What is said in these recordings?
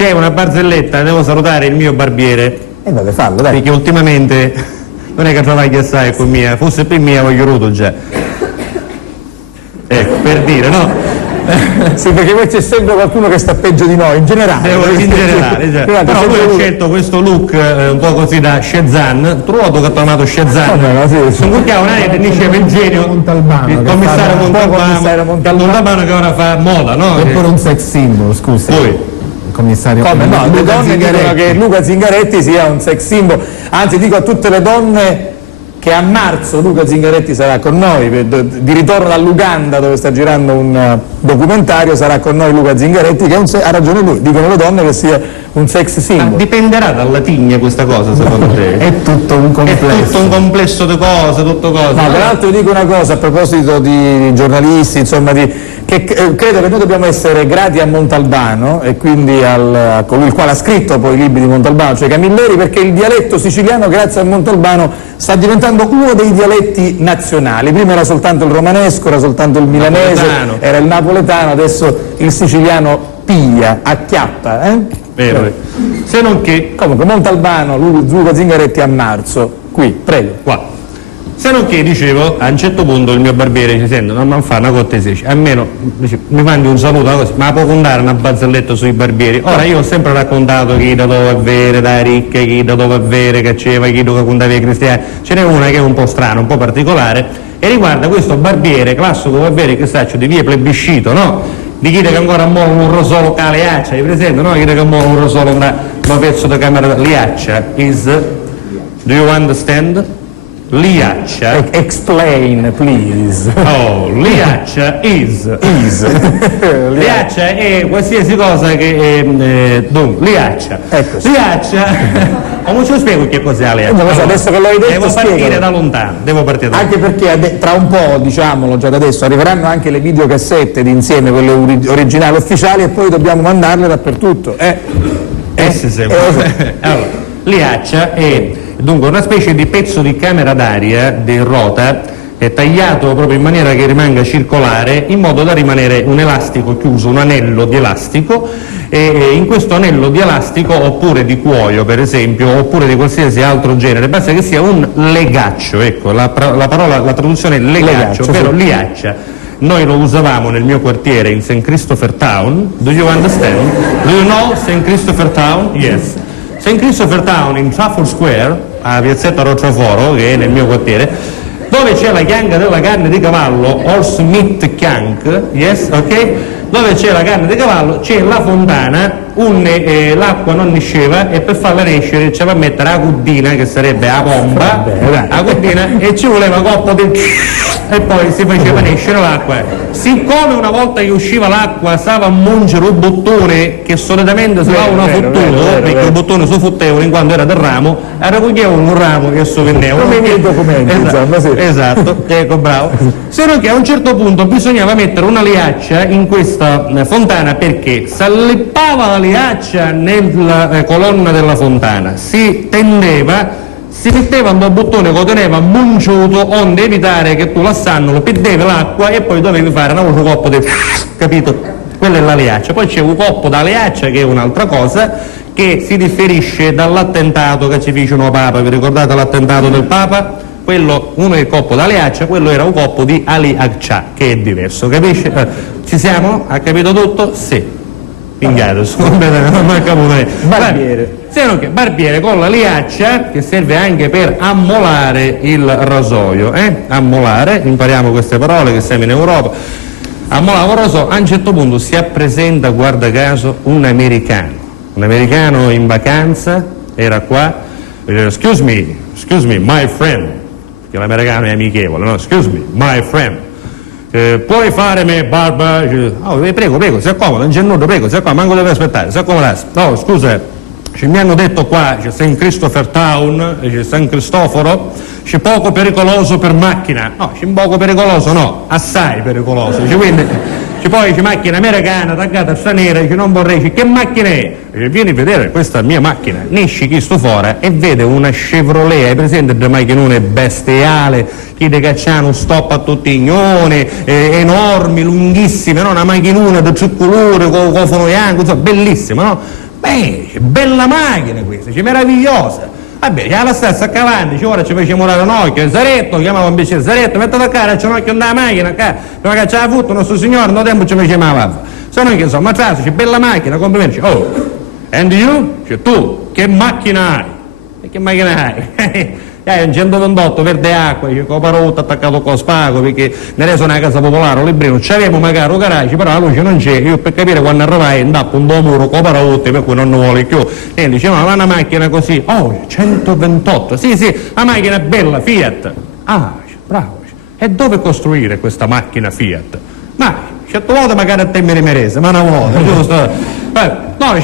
c'è una barzelletta, devo salutare il mio barbiere. Vabbè, fallo, dai. Perché ultimamente non è che travagli assai con mia, fosse per mia voglio roto già. Ecco, per dire, no? Sì, perché poi c'è sempre qualcuno che sta peggio di noi, in generale. In generale, cioè. Però lui ha scelto questo look un po' così da Shazam, trovato che ha chiamato Shazam. Non cucchiava una rete, diceva il genio, il commissario Montalbano che ora fa moda, no? È pure un sex symbol, scusa. Poi. Il commissario. Come no? Le donne dicono che Luca Zingaretti sia un sex symbol, anzi dico a tutte le donne che a marzo Luca Zingaretti sarà con noi, di ritorno dall'Uganda dove sta girando un documentario, sarà con noi Luca Zingaretti, che ha ragione lui, dicono le donne che sia un sex symbol. Dipenderà dalla tigna questa cosa, secondo te? È tutto un complesso. È tutto un complesso di cose, tutto cose. No, tra l'altro dico una cosa a proposito di giornalisti, insomma, che credo che noi dobbiamo essere grati a Montalbano e quindi a colui il quale ha scritto poi i libri di Montalbano, cioè Camilleri, perché il dialetto siciliano grazie a Montalbano sta diventando uno dei dialetti nazionali. Prima era soltanto il romanesco, era soltanto il milanese, era il napoletano, adesso il siciliano piglia, acchiappa, Vero. Se non che comunque Montalbano, Luca Zingaretti a marzo, qui, prego. Qua. Se non che, dicevo, a un certo punto il mio barbiere ci sente, non mi fa una cortesia, almeno mi mandi un saluto così, ma può contare una barzelletta sui barbieri? Ora io ho sempre raccontato chi da dove è vero, da ricca, chi da dove è vero, che c'era, chi da contava i cristiani, ce n'è una che è un po' strana, un po' particolare, e riguarda questo barbiere classico barbiere che saccio di via Plebiscito, no? Di chi che ancora muore un rosolo caleaccia, hai presente, no? Chi che muore un rosolo un pezzo di camera liaccia is, do you understand? Liaccia. Explain, please. Oh, liaccia is. Liaccia è qualsiasi cosa che è, dunque, liaccia. Ecco. Liaccia. Come ci spiego che cos'è la liaccia? Allora, adesso che l'hai detto, devo partire spiegalo. da lontano, devo partire da lontano. Anche perché tra un po', diciamolo già da adesso, arriveranno anche le videocassette di insieme, quelle originali ufficiali, e poi dobbiamo mandarle dappertutto. Allora, liaccia è dunque una specie di pezzo di camera d'aria di rota, è tagliato proprio in maniera che rimanga circolare, in modo da rimanere un elastico chiuso, un anello di elastico, e in questo anello di elastico, oppure di cuoio per esempio, oppure di qualsiasi altro genere, basta che sia un legaccio, ecco, la traduzione è legaccio, ovvero liaccia. Noi lo usavamo nel mio quartiere in St. Christopher Town. Do you understand? Do you know St. Christopher Town? Yes. St. Christopher Town in Trafford Square, a piazzetta Roccaforo, che è nel mio quartiere, dove c'è la chianca della carne di cavallo, horse meat chiank, yes, ok? Dove c'è la carne di cavallo c'è la fontana, l'acqua non nasceva e per farla nascere c'era da mettere la cuddina, che sarebbe la pompa, la cuddina, e ci voleva coppa di... e poi si faceva nascere l'acqua. Siccome una volta che usciva l'acqua stava a mungere un bottone che solitamente si dava una fottuto, perché il bottone si fottevano in quanto era del ramo, e raccoglievano un ramo che si vendeva. Come nei documenti, insomma, sì. Esatto, ecco, bravo. Se no che a un certo punto bisognava mettere una liaccia in questa fontana, perché si alleppava la liaccia nella colonna della fontana, si tendeva, si metteva un bottone che lo teneva munciuto, onde evitare che tu l'assanno, lo perdevi l'acqua e poi dovevi fare un altro coppo di... capito? Quella è la liaccia. Poi c'è un coppo da liaccia che è un'altra cosa, che si differisce dall'attentato che ci fece un Papa. Vi ricordate l'attentato del Papa? Quello, uno è il coppo da liaccia, quello era un coppo di Ali Akça, che è diverso, capisci? Ci siamo? Ha capito tutto? Sì. Pinghiato, non manca barbiere. Se non che barbiere con la liaccia, che serve anche per ammolare il rasoio, ammolare, impariamo queste parole che siamo in Europa. Ammolare il rasoio, a un certo punto si appresenta, guarda caso, un americano in vacanza, era qua, e diceva, excuse me, my friend, perché l'americano è amichevole, no? Excuse me, my friend. Puoi farmi barba? Oh, prego, si accomoda, non c'è nulla, prego, si accomoda, manco deve aspettare, si accomoda. No, scusa, mi hanno detto qua, c'è St. Christopher Town, c'è San Cristoforo, c'è poco pericoloso per macchina. No, c'è poco pericoloso, no, assai pericoloso. Quindi, poi c'è macchina americana, taggata straniera, non vorrei, che macchina è? Vieni a vedere, questa è la mia macchina. Ne esci chi sto fuori e vede una Chevrolet, hai presente le macchinone bestiale, chi de cacciano stop a tutti i gnoni, enormi, lunghissime, no? Una macchinona di colore, con fono bianco, insomma, bellissima, no? Beh, bella macchina questa, meravigliosa. Vabbè, la stessa cavando, ora ci facciamo una Ranocchio, Zaretto, chiamava un bici Zaretto, mettete a cara, c'è un occhio nella macchina, prima che ce l'ha avuto il nostro signore, non tempo ci facciamo. Se no che insomma, c'è bella macchina, complimenti. Oh, and you? Cioè tu, che macchina hai? E che macchina hai? Hai un 128 verde acqua, con parotto attaccato con spago, perché ne sono una casa popolare, librino, c'avevo magari un garage, però la luce non c'è, io per capire quando arrivai indappo un po' muro con parotto, per cui non ne vuole più. E diceva, ma una macchina così, oh, 128, sì, la macchina è bella, Fiat. Ah, bravo, e dove costruire questa macchina Fiat? Ma certe volte magari a te mi rimerese, ma una volta, giusto? No,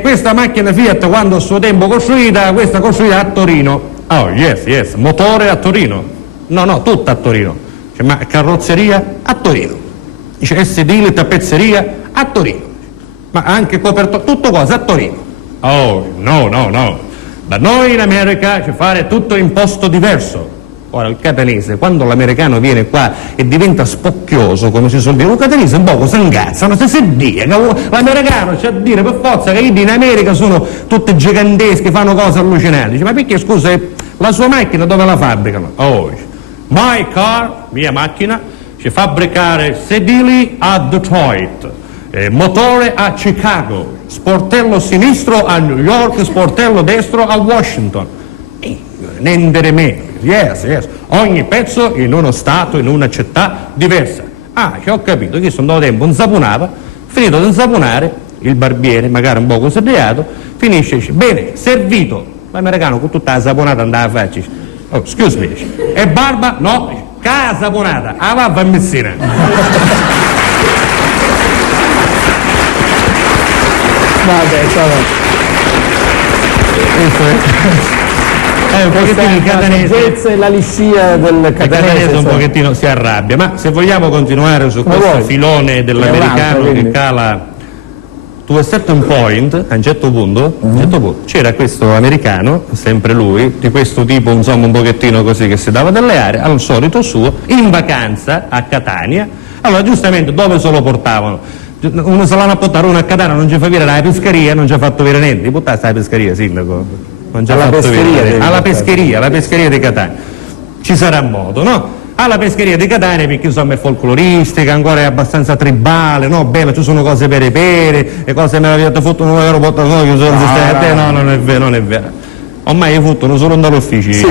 questa macchina Fiat quando a suo tempo costruita, questa costruita a Torino. Oh, yes, motore a Torino. No, tutta a Torino. Dice, ma carrozzeria a Torino. Dice, sedili, tappezzeria a Torino. Ma anche copertura, tutto cosa a Torino. Oh, no. Da noi in America ci fare tutto in posto diverso. Ora, il catanese, quando l'americano viene qua e diventa spocchioso, come si suol dire, un catanese un poco si ingazza, non si dice, l'americano c'è a dire per forza che in America sono tutte gigantesche, fanno cose allucinanti. Dice, ma perché, scusa, la sua macchina dove la fabbricano? Oh, my car, mia macchina, ci fabbricare sedili a Detroit, motore a Chicago, sportello sinistro a New York, sportello destro a Washington. Niente di meno. Yes. Ogni pezzo in uno stato, in una città diversa. Ah, ci ho capito, che sono andato tempo insaponava, finito di insaponare, il barbiere, magari un poco sediato, finisce e dice, bene, servito. L'americano con tutta la saponata andava a faccia. Oh, excuse me. E barba? No, casa saponata, va a Messina. Vabbè, un pochettino il catanese e la liscia del catanese un pochettino si arrabbia, ma se vogliamo continuare su questo filone dell'americano che cala to a certain point, a un certo punto, c'era questo americano, sempre lui, di questo tipo insomma un pochettino così che si dava delle aree, al solito suo, in vacanza a Catania. Allora giustamente dove se lo portavano? Uno se l'hanno a portare uno a Catania, non ci fa vedere la pescaria, non ci ha fatto vedere niente, di buttare sta pescaria, sindaco. Non ci ha fatto vedere. Alla pescheria di Catania. Ci sarà modo, no? Alla pescheria di Catania, perché insomma è folcloristica, ancora è abbastanza tribale, no? Bella, ci sono cose vere, e cose meravigliose, fottono un aeroporto, no, non è vero. Ormai fottono solo dall'ufficio,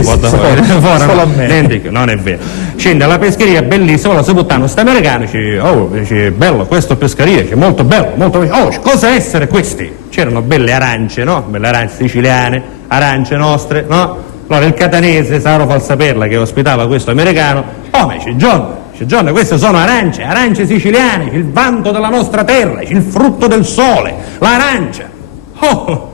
non è vero. Scende alla pescheria, bellissima, ora si buttano sta americano, dice, bello, questo pescheria, dice, molto bello, cosa essere questi? C'erano belle arance, no? Belle arance siciliane, arance nostre, no? Allora il catanese, Saro Falsaperla, che ospitava questo americano, ma dice, John, queste sono arance siciliane, il vanto della nostra terra, il frutto del sole, l'arancia. Oh,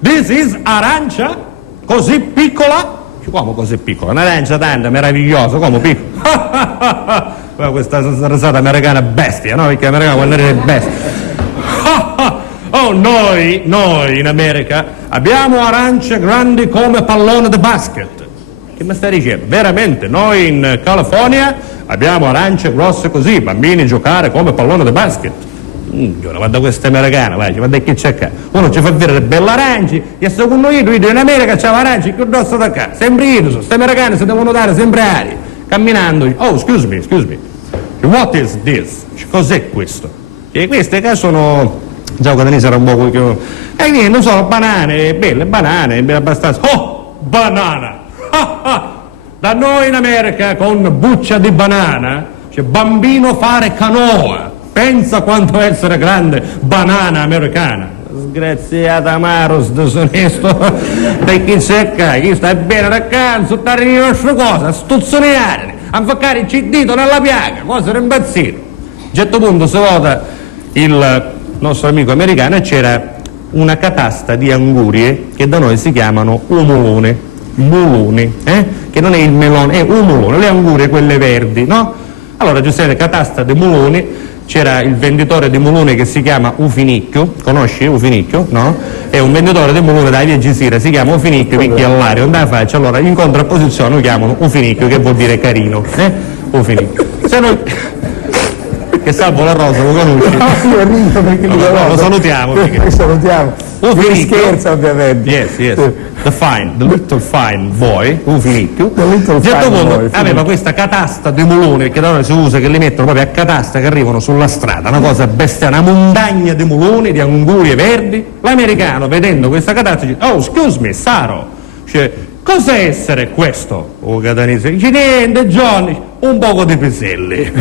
this is arancia? Così piccola? Come così piccola? Un'arancia tanto meravigliosa, come piccola? Questa risata americana bestia, no? Perché l'americano quando è bestia. Oh, noi in America abbiamo arance grandi come pallone di basket. Che mi stai dicendo? Veramente, noi in California abbiamo arance grosse così, bambini giocare come pallone di basket. Guarda questa americana, guarda che c'è qua. Uno ci fa vedere belle arance, e secondo io in America c'è arance più grosse da qua. Sempre io, queste americane si devono dare sempre aria. Camminando, oh, excuse me. What is this? Cos'è questo? E queste qua sono... Già catanese era un po' più... non so, banane, abbastanza... Oh, banana! Da noi in America, con buccia di banana, c'è bambino fare canoa. Pensa quanto essere grande, banana americana. Sgraziata amaro, disonesto, perché secca, chi sta bene da canso, sta arrivando questa cosa, stuzzoniare, a infaccare il dito nella piaga, cosa era impazzito. A un certo punto si vota il nostro amico americano e c'era una catasta di angurie che da noi si chiamano mulone, che non è il melone, è un mulone, le angurie quelle verdi, no? Allora giustamente catasta di muloni, c'era il venditore di mulone che si chiama Ufinicchio, conosci Ufinicchio? No? È un venditore di mulone da Via Gisira, si chiama Ufinicchio perché all'aria non da faccia, allora in contrapposizione lo chiamano Ufinicchio che vuol dire carino, Ufinicchio. Se noi... che Salvo La Rosa lo conosci? Io rido perché Lo salutiamo. Lo salutiamo. Mi scherza ovviamente. Yes. The little fine boy, un finicchio. The little A un certo fine punto boy, aveva questa catasta di muloni, perché da noi si usa che li mettono proprio a catasta, che arrivano sulla strada, una cosa bestiale, una montagna di muloni, di angurie verdi. L'americano, vedendo questa catasta, dice: "Oh, excuse me, Saro." Dice: "Cos'è essere questo?" O catanese dice: "Niente, Johnny, un poco di piselli."